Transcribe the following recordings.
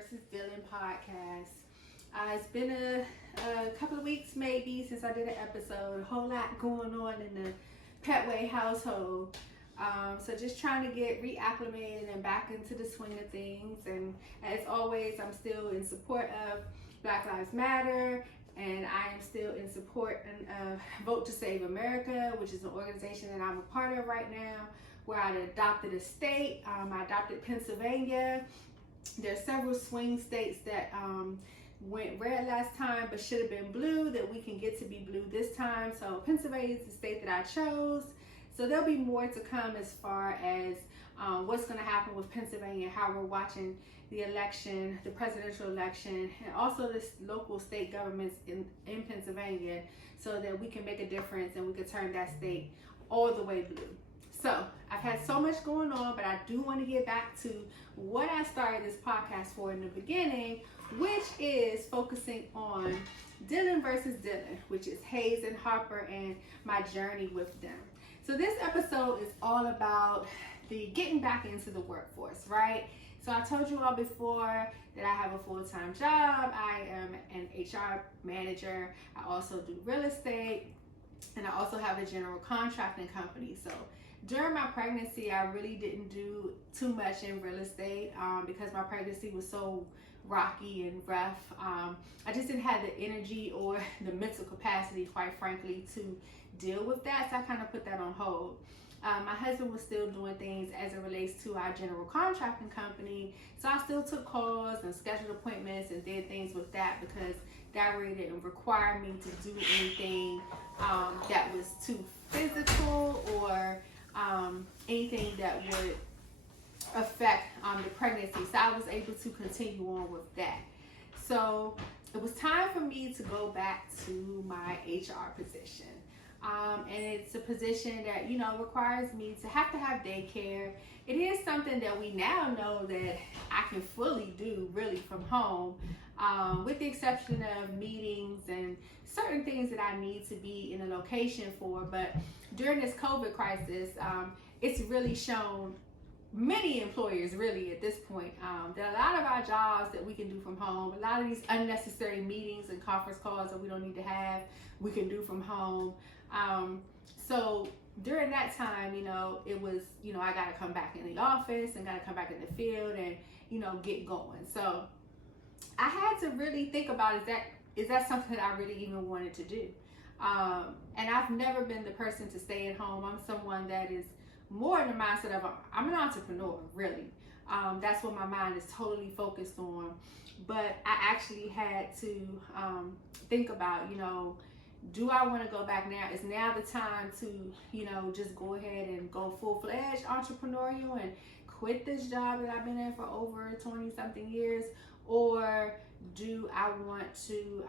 versus Dylan podcast. It's been a couple of weeks maybe since I did an episode. A whole lot going on in the Petway household. So just trying to get reacclimated and back into the swing of things. And as always, I'm still in support of Black Lives Matter. And I am still in support of Vote to Save America, which is an organization that I'm a part of right now, where I adopted a state. I adopted Pennsylvania. There are several swing states that went red last time but should have been blue that we can get to be blue this time. So Pennsylvania is the state that I chose. So there'll be more to come as far as what's going to happen with Pennsylvania, how we're watching the election, the presidential election, and also the local state governments in Pennsylvania, so that we can make a difference and we can turn that state all the way blue. So I've had so much going on, but I do want to get back to what I started this podcast for in the beginning, which is focusing on Dylan versus Dylan, which is Hayes and Harper and my journey with them. So this episode is all about the getting back into the workforce, right? So I told you all before that I have a full-time job. I am an HR manager. I also do real estate, and I also have a general contracting company. So during my pregnancy, I really didn't do too much in real estate because my pregnancy was so rocky and rough. I just didn't have the energy or the mental capacity, quite frankly, to deal with that. So I kind of put that on hold. My husband was still doing things as it relates to our general contracting company. So I still took calls and scheduled appointments and did things with that because that really didn't require me to do anything that was too physical or anything that would affect the pregnancy. So I was able to continue on with that. So it was time for me to go back to my HR position. And it's a position that, requires me to have daycare. It is something that we now know that I can fully do really from home, with the exception of meetings and certain things that I need to be in a location for. But during this COVID crisis, it's really shown many employers really at this point that a lot of our jobs that we can do from home, a lot of these unnecessary meetings and conference calls that we don't need to have, we can do from home. So during that time, it was, I got to come back in the office and got to come back in the field and, get going. So I had to really think about, is that something that I really even wanted to do? And I've never been the person to stay at home. I'm someone that is more in the mindset of, I'm an entrepreneur, really. That's what my mind is totally focused on. But I actually had to think about, do I want to go back now? Is now the time to, just go ahead and go full-fledged entrepreneurial and quit this job that I've been in for over 20 something years? Or do I want to,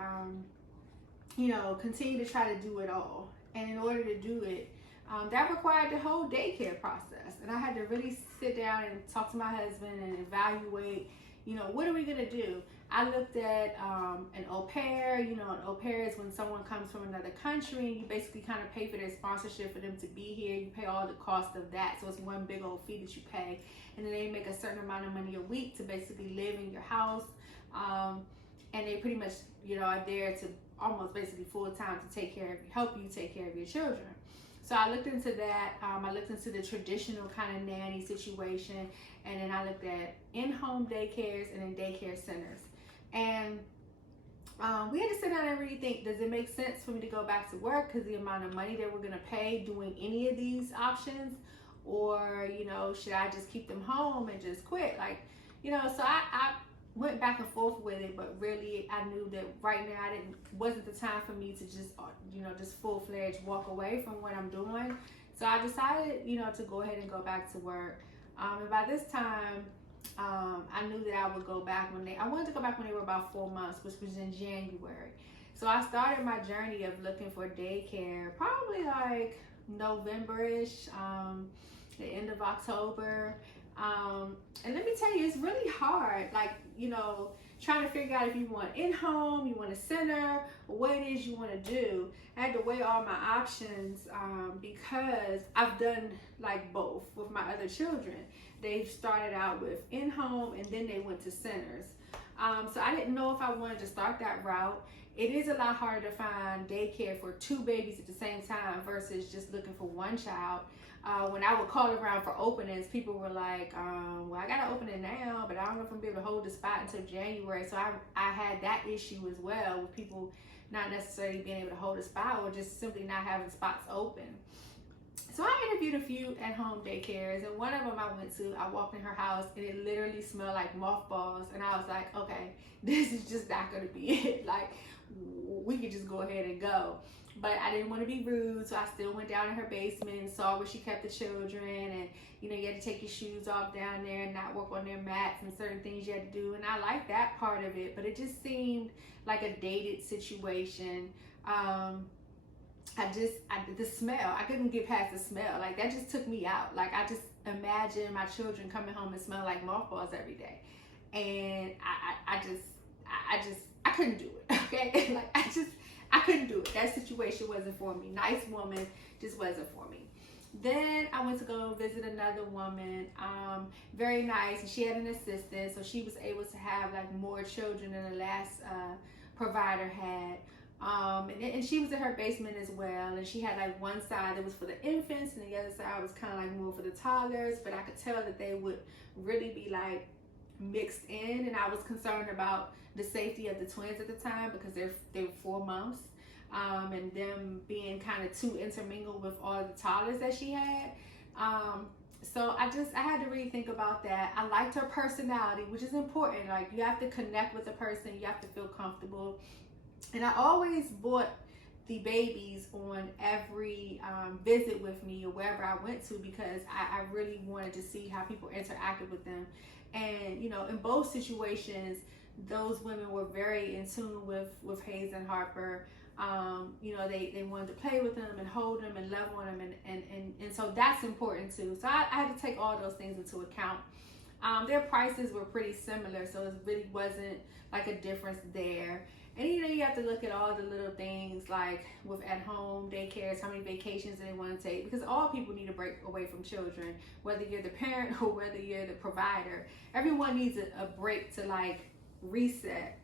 continue to try to do it all? And in order to do it, that required the whole daycare process. And I had to really sit down and talk to my husband and evaluate, what are we going to do? I looked at an au pair. An au pair is when someone comes from another country and you basically kind of pay for their sponsorship for them to be here. You pay all the cost of that. So it's one big old fee that you pay. And then they make a certain amount of money a week to basically live in your house. And they pretty much, are there to almost basically full time to help you take care of your children. So I looked into that. I looked into the traditional kind of nanny situation. And then I looked at in-home daycares and in daycare centers. And we had to sit down and really think, does it make sense for me to go back to work because the amount of money that we're going to pay doing any of these options? Or, should I just keep them home and just quit? So I went back and forth with it, but really I knew that right now wasn't the time for me to just full-fledged walk away from what I'm doing. So I decided, to go ahead and go back to work. And by this time, I knew that I would go back I wanted to go back when they were about 4 months, which was in January. So I started my journey of looking for daycare probably like November-ish, the end of October. And let me tell you, it's really hard. trying to figure out if you want in-home, you want a center, or what it is you want to do. I had to weigh all my options because I've done like both with my other children. They've started out with in-home and then they went to centers. So I didn't know if I wanted to start that route. It is a lot harder to find daycare for 2 babies at the same time versus just looking for 1 child. When I would call around for openings, people were like, well, I got an opening now, but I don't know if I'm going to be able to hold the spot until January. So I had that issue as well with people not necessarily being able to hold a spot or just simply not having spots open. So I interviewed a few at-home daycares, and one of them I went to, I walked in her house, and it literally smelled like mothballs, and I was like, okay, this is just not going to be it. Like, we could just go ahead and go. But I didn't want to be rude, so I still went down in her basement and saw where she kept the children, and you know, you had to take your shoes off down there and not work on their mats and certain things you had to do, and I liked that part of it, but it just seemed like a dated situation. The smell, I couldn't get past the smell. Like, that just took me out. Like, I just imagine my children coming home and smell like mothballs every day, and I couldn't do it. Okay, like I couldn't do it. That situation wasn't for me. Nice woman, just wasn't for me. Then I went to go visit another woman, very nice, and she had an assistant, so she was able to have like more children than the last provider had. And she was in her basement as well, and she had like one side that was for the infants and the other side was kind of like more for the toddlers, but I could tell that they would really be like mixed in, and I was concerned about the safety of the twins at the time because they were 4 months, and them being kind of too intermingled with all the toddlers that she had. So I had to really think about that. I liked her personality, which is important. Like, you have to connect with the person, you have to feel comfortable. And I always brought the babies on every visit with me or wherever I went to because I really wanted to see how people interacted with them. And, you know, in both situations, those women were very in tune with Hayes and Harper. You know, they wanted to play with them and hold them and love on them. And so that's important too. So I had to take all those things into account. Their prices were pretty similar, so it really wasn't like a difference there. And you know, you have to look at all the little things like with at-home daycares, how many vacations they want to take, because all people need a break away from children, whether you're the parent or whether you're the provider. Everyone needs a break to like reset.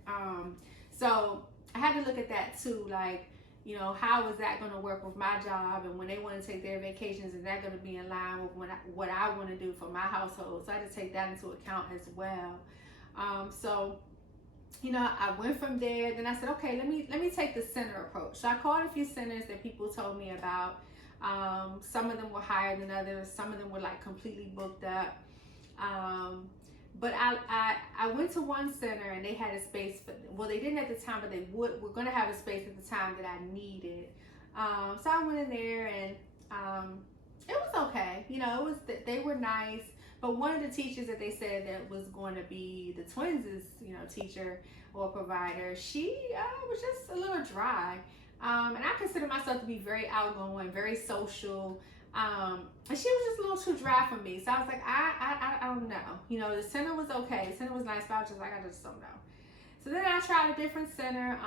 So I had to look at that too, like, you know, how is that going to work with my job, and when they want to take their vacations, is that going to be in line with what I want to do for my household? So I had to take that into account as well. So you know, I went from there. Then I said, okay, let me take the center approach. So I called a few centers that people told me about. Some of them were higher than others. Some of them were like completely booked up. But I went to one center and they had a space for, well, they didn't at the time, but they were going to have a space at the time that I needed. So I went in there and it was okay. You know, it was they were nice. But one of the teachers that they said that was going to be the twins' you know, teacher or provider, she was just a little dry. And I consider myself to be very outgoing, very social. And she was just a little too dry for me. So I was like, I don't know. You know, the center was okay. The center was nice, but I was just like, I just don't know. So then I tried a different center.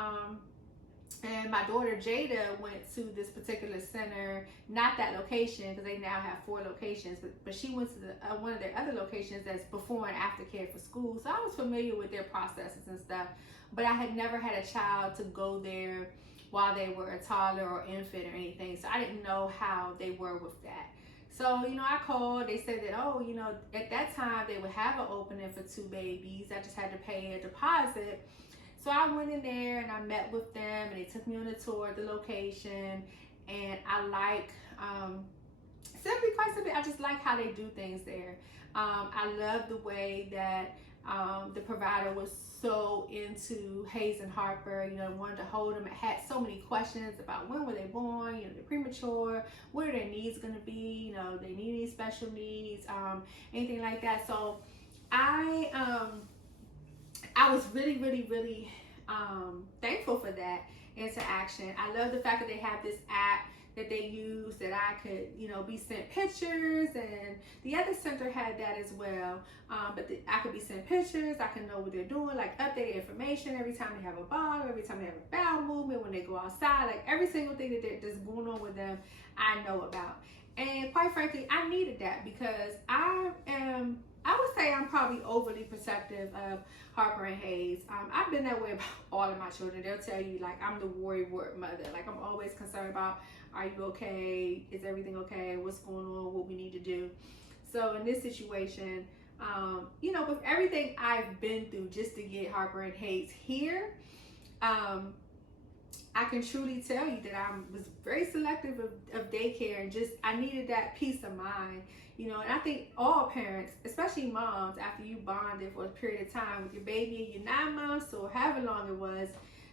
And my daughter Jada went to this particular center, not that location because they now have 4 locations, but she went to one of their other locations that's before and after care for school. So I was familiar with their processes and stuff, but I had never had a child to go there while they were a toddler or infant or anything. So I didn't know how they were with that. So, you know, I called, they said that, oh, you know, at that time they would have an opening for 2 babies. I just had to pay a deposit. So I went in there and I met with them and they took me on a tour of the location, and I like, quite simply, I just like how they do things there. I love the way that the provider was so into Hayes and Harper, you know, wanted to hold them, had so many questions about when were they born, you know, they're premature, what are their needs going to be, you know, they need any special needs, anything like that. So I was really, really, really thankful for that interaction. I love the fact that they have this app that they use that I could, be sent pictures, and the other center had that as well. But I could be sent pictures. I can know what they're doing, like updated information every time they have a bottle, every time they have a bowel movement, when they go outside, like every single thing that's going on with them, I know about. And quite frankly, I needed that because I would say I'm probably overly protective of Harper and Hayes. I've been that way about all of my children. They'll tell you, like, I'm the worrywart mother. Like, I'm always concerned about, are you okay? Is everything okay? What's going on? What we need to do? So in this situation, with everything I've been through just to get Harper and Hayes here, I can truly tell you that I was very selective of daycare, and just I needed that peace of mind. And I think all parents, especially moms, after you bonded for a period of time with your baby in your 9 months or however long it was,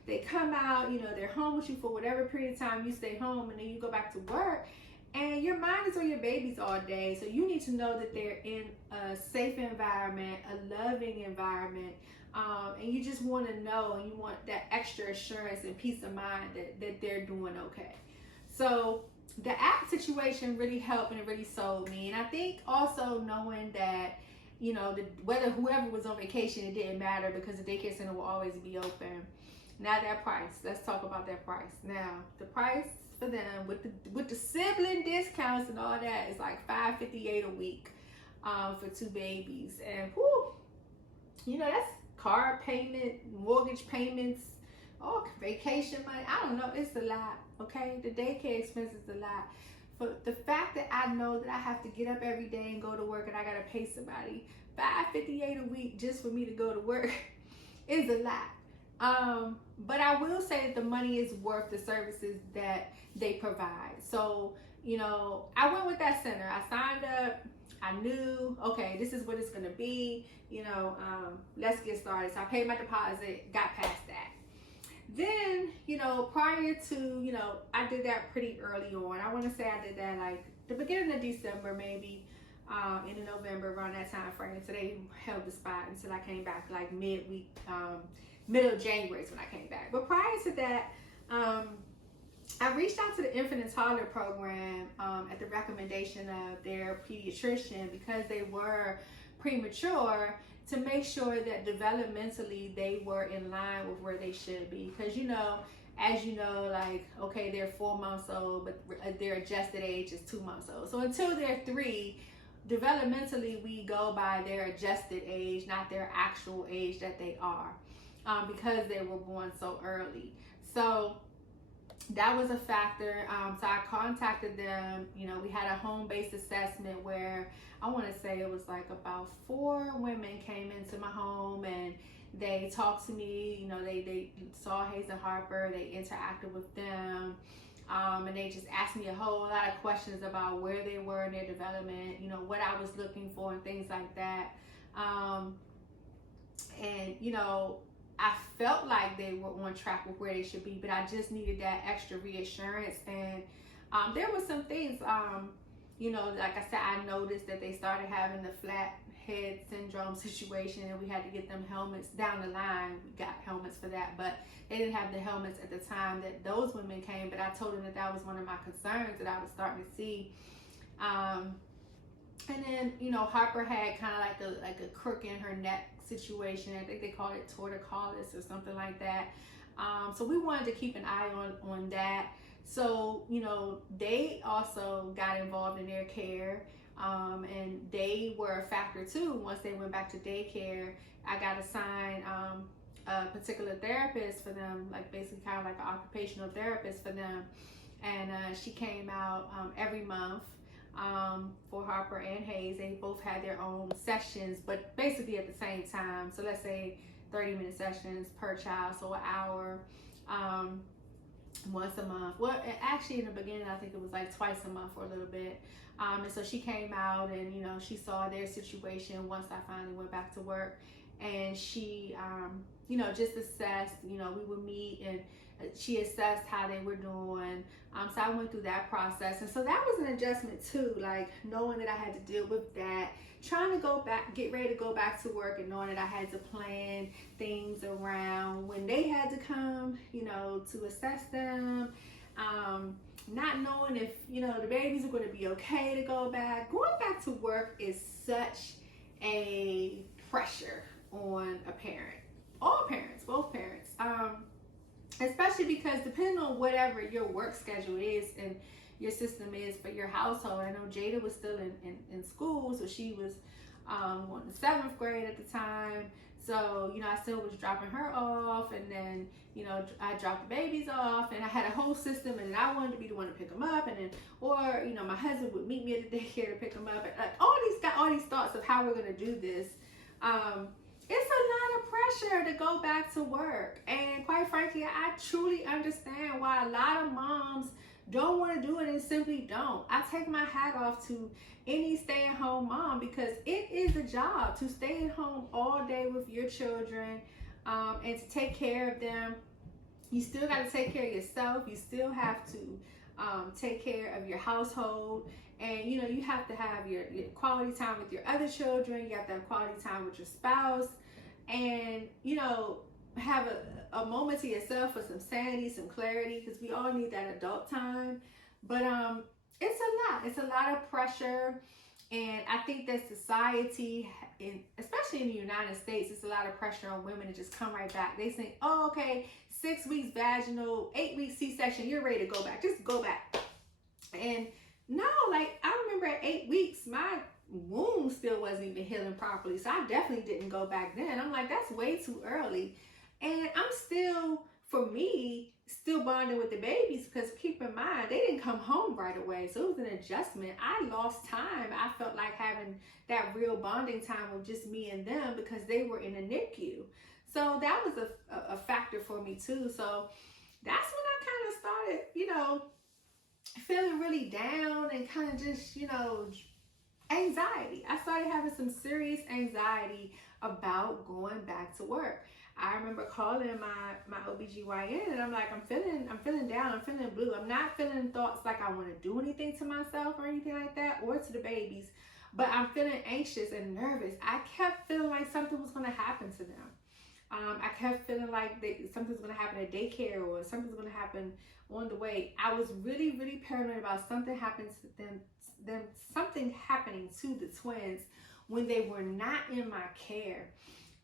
they come out, they're home with you for whatever period of time you stay home, and then you go back to work, and your mind is on your babies all day. So you need to know that they're in a safe environment, a loving environment, and you just want to know, and you want that extra assurance and peace of mind that they're doing okay. So the app situation really helped, and it really sold me. And I think also knowing that, whether whoever was on vacation, it didn't matter because the daycare center will always be open. Now that price, let's talk about that price. Now the price for them with the sibling discounts and all that is like $558 a week for 2 babies. And that's car payment, mortgage payments, vacation money. I don't know, it's a lot. Okay, the daycare expense is a lot. But the fact that I know that I have to get up every day and go to work, and I gotta pay somebody $558 a week just for me to go to work is a lot. But I will say that the money is worth the services that they provide. So, I went with that center. I signed up. I knew, okay, this is what it's gonna be. Let's get started. So I paid my deposit, got past that. Then, prior to, I did that pretty early on. I want to say I did that like the beginning of December, maybe in November, around that time frame. So they held the spot until I came back like midweek, middle of January is when I came back. But prior to that, I reached out to the infant and toddler program at the recommendation of their pediatrician because they were premature, to make sure that developmentally they were in line with where they should be. Because as you know, like, okay, they're 4 months old, but their adjusted age is 2 months old. So until they're 3, developmentally we go by their adjusted age, not their actual age that they are, because they were born so early. So that was a factor. So I contacted them. We had a home-based assessment where I want to say it was like about 4 women came into my home, and they talked to me. They saw Hayes and Harper. They interacted with them, and they just asked me a whole lot of questions about where they were in their development, what I was looking for and things like that. I felt like they were on track with where they should be, but I just needed that extra reassurance. And there were some things, like I said, I noticed that they started having the flat head syndrome situation, and we had to get them helmets down the line. We got helmets for that, but they didn't have the helmets at the time that those women came. But I told them that was one of my concerns that I was starting to see. And then, Harper had kind of like a crook in her neck situation. I think they called it torticollis or something like that. So we wanted to keep an eye on that. So, they also got involved in their care, and they were a factor too. Once they went back to daycare, I got assigned a particular therapist for them, like basically kind of like an occupational therapist for them. And she came out every month. For Harper and Hayes. They both had their own sessions, but basically at the same time. So let's say 30-minute sessions per child, so an hour, once a month. Well, actually in the beginning, I think it was like twice a month for a little bit. And so she came out, and she saw their situation once I finally went back to work, and she just assessed. We would meet, and she assessed how they were doing. So I went through that process. And so that was an adjustment too, like knowing that I had to deal with that, trying to go back, get ready to go back to work, and knowing that I had to plan things around when they had to come, to assess them. not knowing if, you know, the babies are going to be okay to go back. Going back to work is such a pressure on a parent. All parents, both parents. Especially because depending on whatever your work schedule is and your system is for your household. I know Jada was still in school, so she was going to 7th grade at the time. So, you know, I still was dropping her off, and then, you know, I dropped the babies off, and I had a whole system, and then I wanted to be the one to pick them up, and then, or, you know, my husband would meet me at the daycare to pick them up, and like all these thoughts of how we're going to do this. It's a lot of pressure to go back to work, and quite frankly, I truly understand why a lot of moms don't want to do it and simply don't. I take my hat off to any stay-at-home mom, because it is a job to stay at home all day with your children, and to take care of them. You still got to take care of yourself. You still have to take care of your household, and you know, you have to have your quality time with your other children. You have to have quality time with your spouse, and you know, have a moment to yourself for some sanity, some clarity, because we all need that adult time. But it's a lot of pressure, and I think that society, especially in the United States, it's a lot of pressure on women to just come right back. They think, oh, okay, 6 weeks vaginal, 8 weeks C-section, you're ready to go back, just go back. And no, like, I remember at 8 weeks, my womb still wasn't even healing properly, so I definitely didn't go back then. I'm like, that's way too early. And I'm still, for me, still bonding with the babies, because keep in mind, they didn't come home right away. So it was an adjustment. I lost time. I felt like having that real bonding time with just me and them, because they were in a NICU. So that was a factor for me too. So that's when I kind of started, you know, feeling really down and kind of just, you know, anxiety. I started having some serious anxiety about going back to work. I remember calling my OBGYN, and I'm like, I'm feeling down, I'm feeling blue. I'm not feeling thoughts like I want to do anything to myself or anything like that, or to the babies, but I'm feeling anxious and nervous. I kept feeling like something was going to happen to them. I kept feeling like something's going to happen at daycare, or something's going to happen on the way. I was really, really paranoid about something happening to them, something happening to the twins when they were not in my care.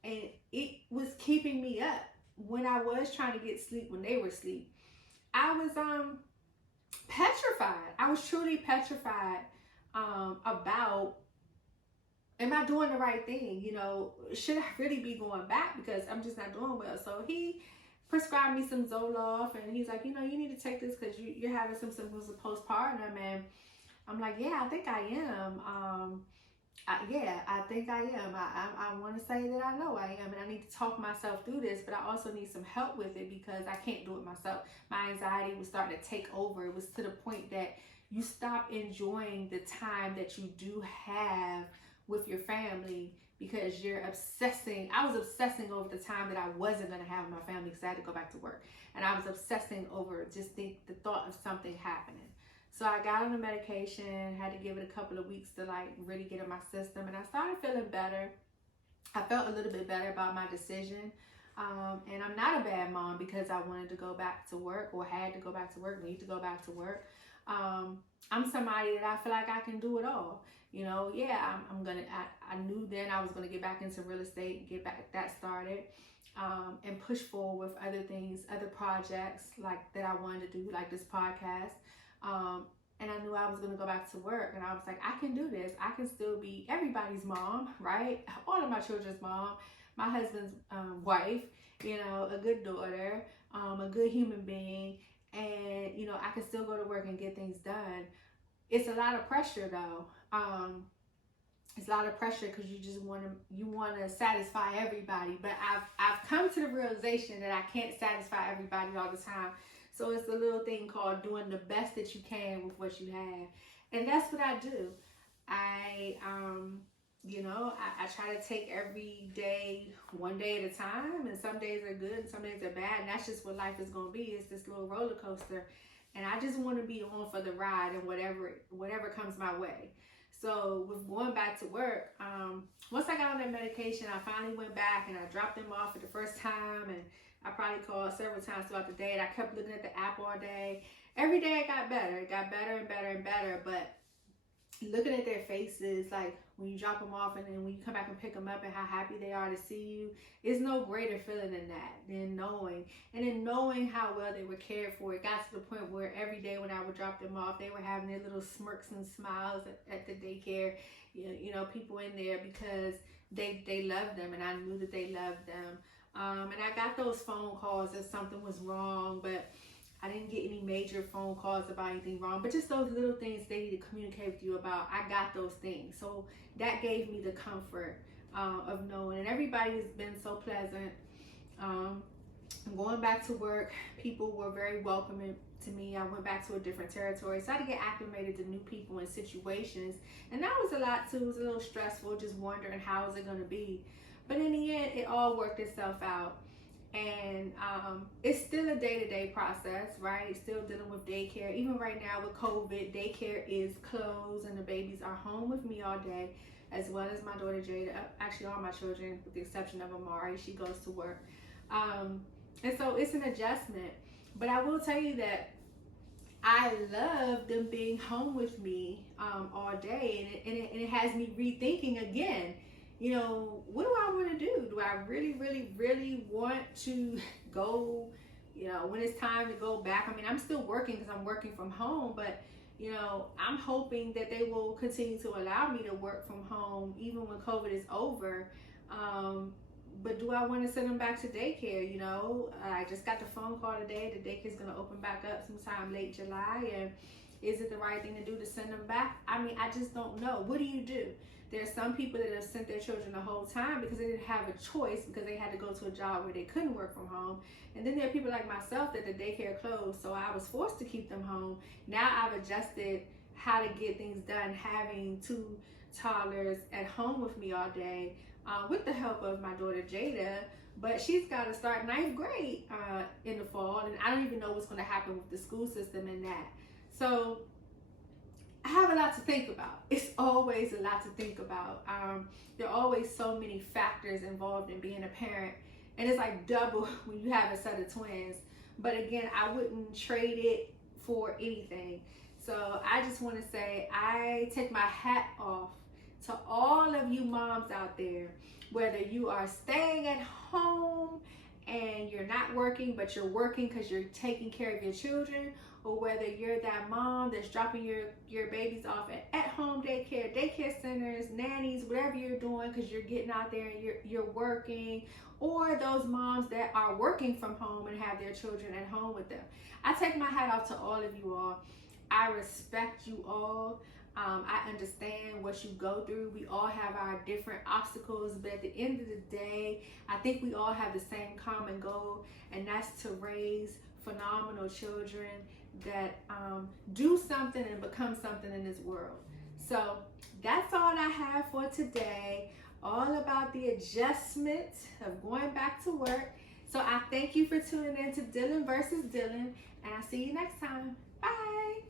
And it was keeping me up when I was trying to get sleep, when they were asleep. I was petrified. I was truly petrified about, am I doing the right thing? You know, should I really be going back, because I'm just not doing well? So he prescribed me some Zoloft, and he's like, you know, you need to take this because you're having some symptoms of postpartum. And I'm like, yeah, I think I am. I think I am. I want to say that I know I am, and I need to talk myself through this, but I also need some help with it, because I can't do it myself. My anxiety was starting to take over. It was to the point that you stop enjoying the time that you do have with your family, because you're obsessing. I was obsessing over the time that I wasn't going to have with my family, because I had to go back to work, and I was obsessing over just the thought of something happening. So I got on the medication, had to give it a couple of weeks to like really get in my system, and I started feeling better. I felt a little bit better about my decision. And I'm not a bad mom because I wanted to go back to work, or had to go back to work, need to go back to work. I'm somebody that I feel like I can do it all. You know, yeah, I knew then I was going to get back into real estate, get back that started, and push forward with other things, other projects like that I wanted to do, like this podcast. And I knew I was going to go back to work, and I was like, I can do this. I can still be everybody's mom, right? All of my children's mom, my husband's wife, you know, a good daughter, a good human being, and, you know, I can still go to work and get things done. It's a lot of pressure though. It's a lot of pressure because you want to satisfy everybody, but I've come to the realization that I can't satisfy everybody all the time. So it's a little thing called doing the best that you can with what you have. And that's what I do. I try to take every day, one day at a time. And some days are good and some days are bad. And that's just what life is going to be. It's this little roller coaster. And I just want to be on for the ride and whatever comes my way. So with going back to work, once I got on that medication, I finally went back and I dropped them off for the first time. And I probably called several times throughout the day, and I kept looking at the app all day. Every day it got better. It got better and better and better. But looking at their faces, like when you drop them off and then when you come back and pick them up and how happy they are to see you, is no greater feeling than that, than knowing. And then knowing how well they were cared for. It got to the point where every day when I would drop them off, they were having their little smirks and smiles at the daycare, you know, people in there, because they loved them and I knew that they loved them. And I got those phone calls that something was wrong, but I didn't get any major phone calls about anything wrong, but just those little things they need to communicate with you about. I got those things. So that gave me the comfort of knowing. And everybody has been so pleasant. Going back to work, people were very welcoming to me. I went back to a different territory, so I had to get acclimated to new people and situations. And that was a lot too. It was a little stressful, just wondering how is it going to be. But in the end, it all worked itself out. And it's still a day-to-day process, right? Still dealing with daycare. Even right now with COVID, daycare is closed and the babies are home with me all day, as well as my daughter Jada. Actually, all my children, with the exception of Amari, she goes to work. And so it's an adjustment. But I will tell you that I love them being home with me all day. And it has me rethinking again, you know, what do I want to do? Do I really, really, really want to go, you know, when it's time to go back? I mean, I'm still working because I'm working from home, but, you know, I'm hoping that they will continue to allow me to work from home even when COVID is over. But do I want to send them back to daycare? You know, I just got the phone call today. The daycare is going to open back up sometime late July. And is it the right thing to do to send them back? I mean, I just don't know. What do you do? There's some people that have sent their children the whole time because they didn't have a choice, because they had to go to a job where they couldn't work from home. And then there are people like myself that the daycare closed, so I was forced to keep them home. Now I've adjusted how to get things done, having 2 toddlers at home with me all day, with the help of my daughter Jada. But she's got to start 9th grade in the fall, and I don't even know what's going to happen with the school system and that. So I have a lot to think about. It's always a lot to think about. There are always so many factors involved in being a parent, and it's like double when you have a set of twins. But again, I wouldn't trade it for anything. So I just want to say I take my hat off to all of you moms out there, whether you are staying at home and you're not working, but you're working because you're taking care of your children, or whether you're that mom that's dropping your babies off at home daycare centers, nannies, whatever you're doing because you're getting out there and you're working, or those moms that are working from home and have their children at home with them. I take my hat off to all of you all. I respect you all. I understand what you go through. We all have our different obstacles, but at the end of the day, I think we all have the same common goal, and that's to raise phenomenal children that do something and become something in this world. So that's all I have for today, all about the adjustment of going back to work. So I thank you for tuning in to Dylan versus Dylan, and I'll see you next time. Bye.